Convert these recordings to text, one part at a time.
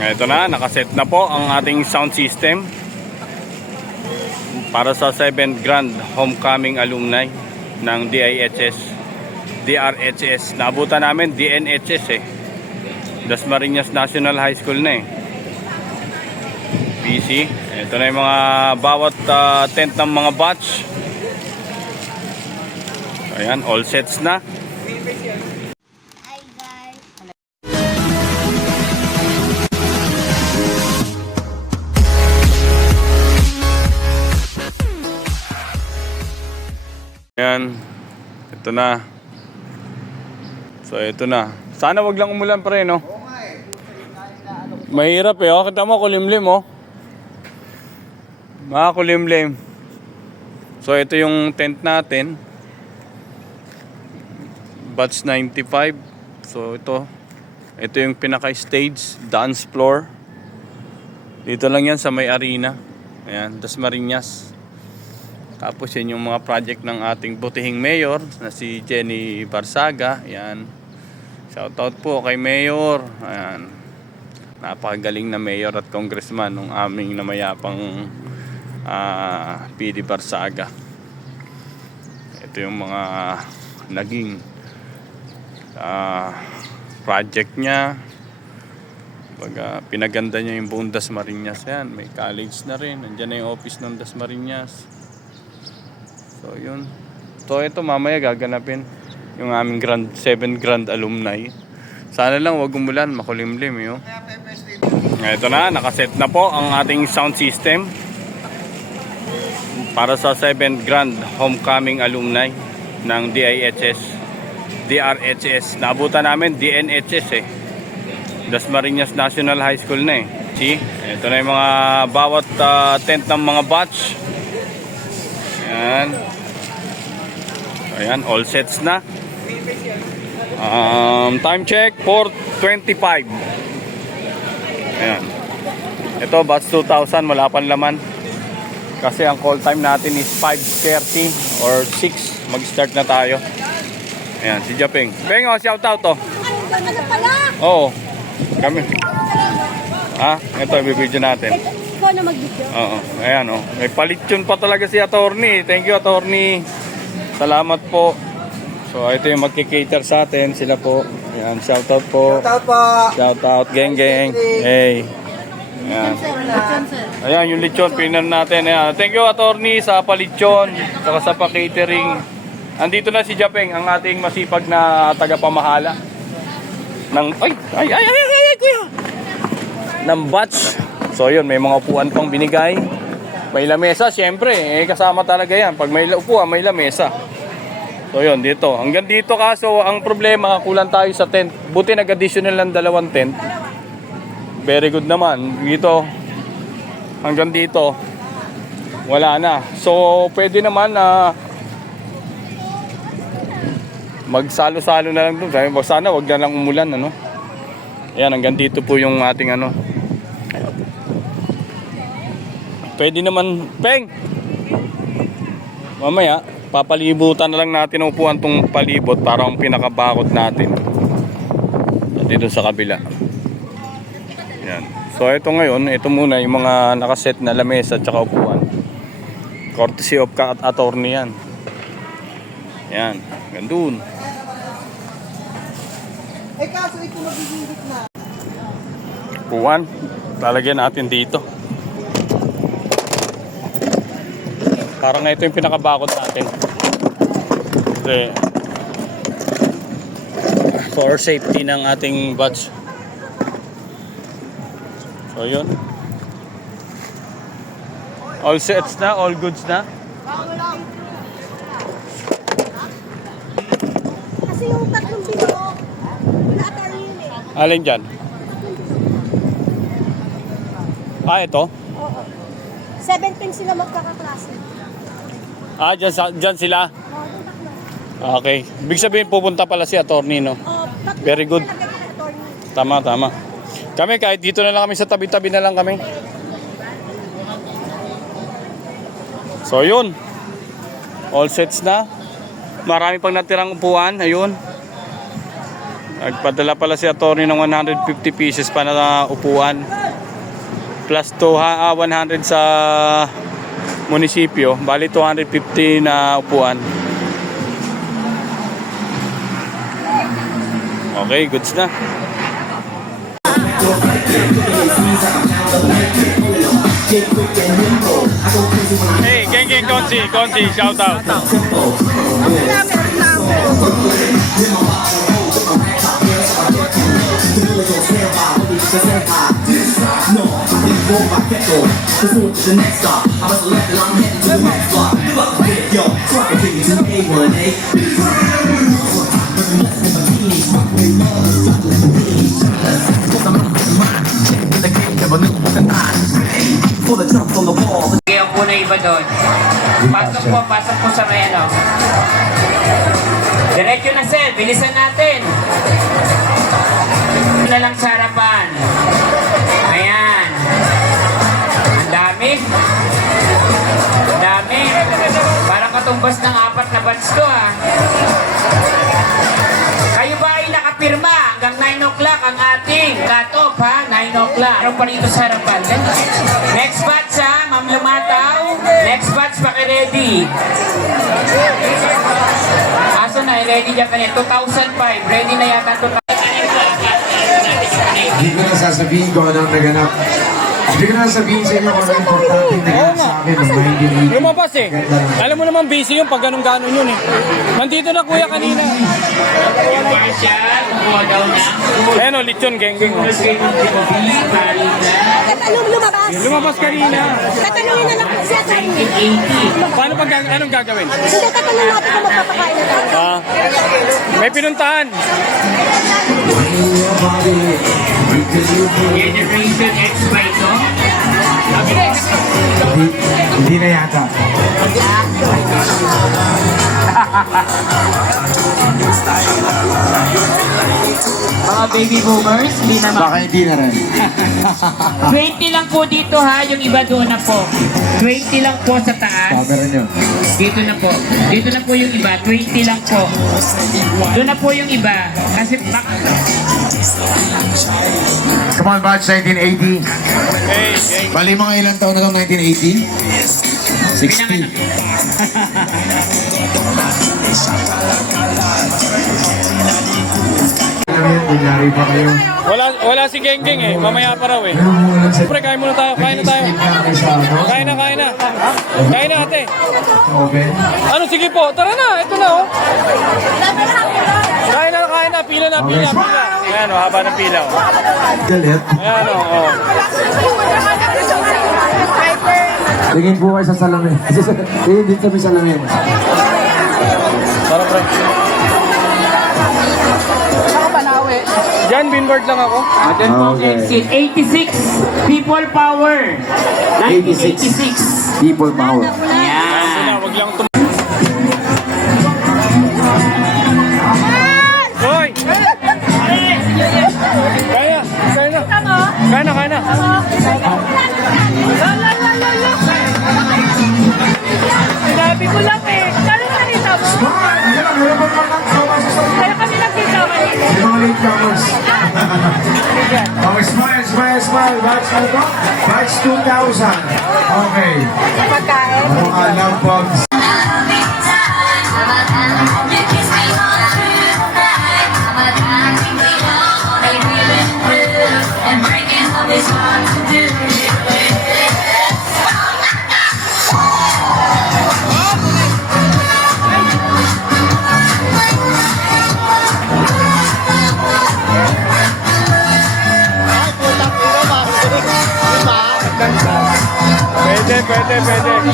Ito na, nakaset na po ang ating sound system para sa 7th Grand Homecoming Alumni ng DRHS. Naabutan namin DNHS Dasmariñas National High School na PC. Ito na yung mga bawat tent ng mga batch. Ayan, all sets na. Ayan, ito na. So ito na. Sana wag lang umulan pa rin, no? Mahirap oh. Kita mo, kulimlim mga kulimlim. So ito yung tent natin. Batch 95. So ito yung pinaka-stage, dance floor. Dito lang yan sa may arena. Ayan, Dasmariñas. Tapos yan yung mga project ng ating butihing mayor na si Jenny Barsaga. Ayan. Shoutout po kay Mayor. Ayan. Napakagaling na mayor at congressman ng aming namayapang PD Barsaga. Ito yung mga naging project niya. Pinaganda niya yung buong Dasmariñas. Ayan. May college na rin. Nandiyan na yung office ng Dasmariñas. So yun. So ito mamaya gaganapin yung aming 7 Grand Alumni. Sana lang wag umulan, makulimlim yun. Ito na, nakaset na po ang ating sound system para sa 7th Grand Homecoming Alumni ng DRHS. Naabutan namin DNHS Dasmariñas National High School na See? Ito na yung mga bawat tent ng mga batch. Ayan, all sets na. Time check 4:25. Ayan. Ito batch 2000, wala pang laman. Kasi ang call time natin is 5:30 or 6. Mag-start na tayo. Ayan, si Japeng. Peng, shout out to. Ano pala? Oo. Kami. Ito i-video natin. Ikaw na mag-video. Oo, ayan may palityon pa talaga si attorney. Thank you attorney. Salamat po. So ito yung magki-cater sa atin. Sila po. Ayan, shoutout po. Shoutout po. Shoutout, geng. Hey. Ayan. Ayan yung lechon, pinan natin. Ayan. Thank you attorney sa palityon, saka sa pa-catering. Andito na si Japeng, ang ating masipag na tagapamahala ng kuya. Ng batch. So yun, may mga upuan pang binigay. May lamesa, syempre. Kasama talaga yan. Pag may upuan, may lamesa. So yun, dito. Hanggang dito kaso, ang problema, kulang tayo sa tent. Buti nag-additional ng 2 tent. Very good naman. Dito, hanggang dito, wala na. So, pwede naman na magsalo-salo na lang doon. Sana wag na lang umulan, Ayan, hanggang dito po yung ating Pwede naman, Peng! Mamaya, papalibutan na lang natin ang upuan tong palibot para ang pinakabakod natin. At dito sa kabila. Yan. So ito ngayon, ito muna yung mga nakaset na lamesa at saka upuan. Courtesy of attorney yan. Yan, gandun. Kaso ito magigingit na. Upuan, lalagyan natin dito. Parang ito yung pinakabakod natin. Kasi for safety ng ating batch. So yun. All sets na, all goods na. Kasi yung tatlong video, na-atari yun Alin dyan? Ito? Oo. 7 pin sila magkakaklase. Dyan sila? Okay. Ibig sabihin pupunta pala si attorney, no? Very good. Tama. Kami kahit dito na lang kami sa tabi-tabi na lang kami. So yun. All sets na. Marami pang natirang upuan. Ayun. Nagpadala pala si attorney ng 150 pieces pa na upuan. Plus 100 sa munisipyo. Bali 250 na upuan. Okay, goods na. Hey, geng Konsi, shout out. Kaya po na iba doon. Pasok po sa may ano. Diretso na sir, bilisan natin. Na lang sa harapan. Ayan. Ang dami. Ang dami. Parang katumbas ng 4 na batch to ah. Kayo ba ay nakapirma? Hanggang 9 o'clock ang ating cut-off ha? 9 o'clock. Ano pa rito sa harapan? Next batch ha, Ma'am Lumataw. Next batch paki-ready. Aso na, ready dyan kanina. 2005. Ready na yata 2005. Hindi ko na sasabihin kung anong naganap. Hindi ko na sasabihin sa inyo kung anong importante naganap sa akin ng 1980. Lumabas eh. Alam mo naman busy yun pag ganun-ganon yun eh. Nandito na kuya kanina. Marshall, kuha daw na. Ayan o, lechon geng. Katanong lumabas. Lumabas kanina. Katanungin na lang po siya sa akin. 1980. Paano pag anong gagawin? Hindi, tatanong natin kung magpapakain na tayo. May pinuntahan. Generation X ba ito? Hindi na yata. Mga baby boomers, hindi naman. Baka hindi na rin. 20 lang po dito ha, yung iba doon na po. 20 lang po sa taas. Camera nyo. Dito na po. Dito na po yung iba. 20 lang po. Doon na po yung iba. Kasi Come on, batch 1980. Hey, Bali mga ilang taon na itong 1980? 60. Ano yan? Kunyari pa kayo. Wala si Geng eh. Mamaya pa raw eh. Ano mo lang sa... Siyempre, kain muna tayo. Kain na tayo. Kain na. Kain na ate. Open. Ano, sige po. Tara na. Ito na oh. Kain na. Pila na. Ayan oh, haba ng pila oh. Galit. Ayan oh. Tingin po kayo sa salamin. Tingin din sa may salamin. Tara pre. Diyan, binboard lang ako. Atin po Okay. exit. 86. People power. 1986. People power. Yan. Wag lang Hoy! Kaya na. Sinabi ko lang eh. Kaya nakita mo? Kaya kami nakita kanina. Mga late comers. Okay, smile. Batch na ito? Batch 2000. Okay. Pagkain. Mga love bombs. Pwede.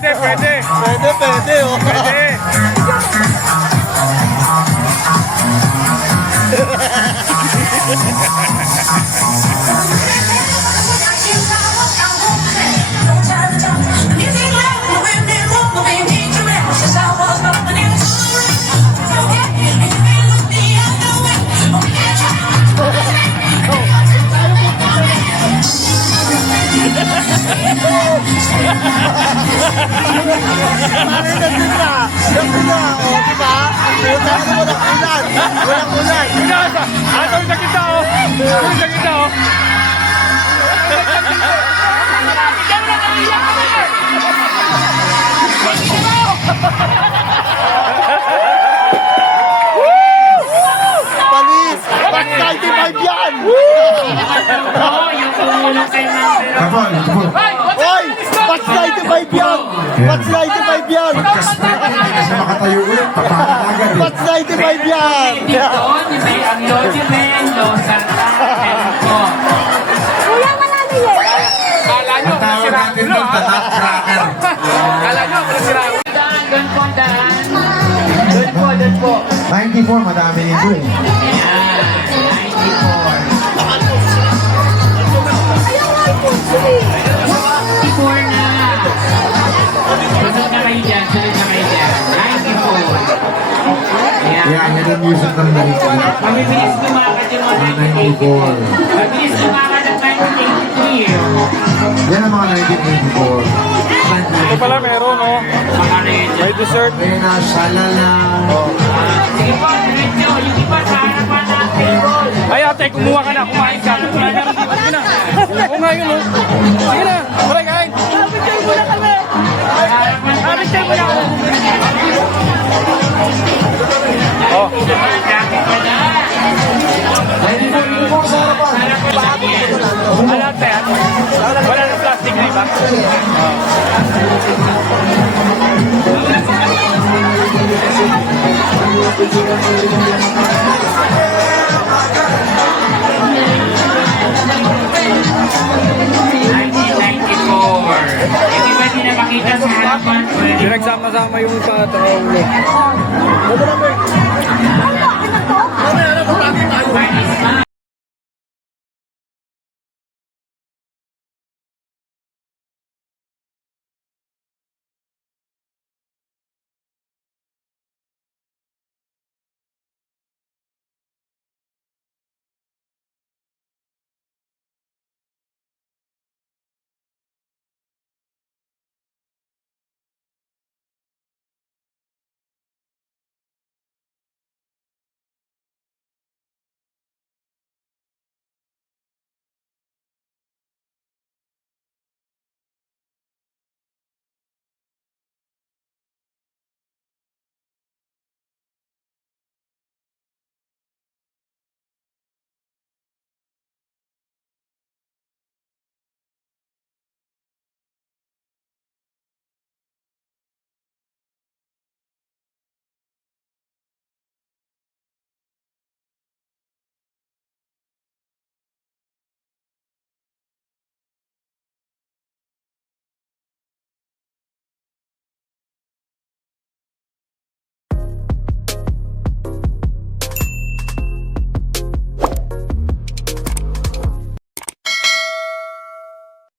pwede. Pwede, oh. Pwede. Walang ulan. Tawid sa kita, oh. Tawid sa kita, oh. Palis! Ba't 95 yan? Oo, yung tumulong kay Ma'am. Kapal, kapal. Hoy! Ba't 95 yan? Ba't 95 yan? Pagka-spread na hindi siya makatayo ulit, papakatagan eh. Ba't 95 yan? Dito, may ang Lodi Mendo, Sarta, Tempo. Kuya, marami yan. Ang tawag natin doon, the nutcracker. Doon po, daan. Doon po. 94, madami nito eh. Ayan, 94. Ayaw nga po, sige. 94 na. Sunod na kayo dyan, 94. Ayan. Yeah, yan ang music ng Mariko. Mabilis lumakad yung mga 94. Mabilis lumakad ang 1983. Yan ang mga 1984. Ito pala meron, oh. Mga red. May dessert. Ayun na, shalala. Sige po, diretso. Yung iba sa harapan ng table. Ay, ate, kumuha ka na. Kumain ka. Kumain ka na. Sige na. Oo nga yun, oh. Sige na. Tara, kain. Picture mo na kami. Picture mo na ako. Oh. Dami pa na. Wala, ate. Wala na plastic na iba. Yung iba di na makita sa harapan. Pwede Pinagsama-sama yung patawag. Pwede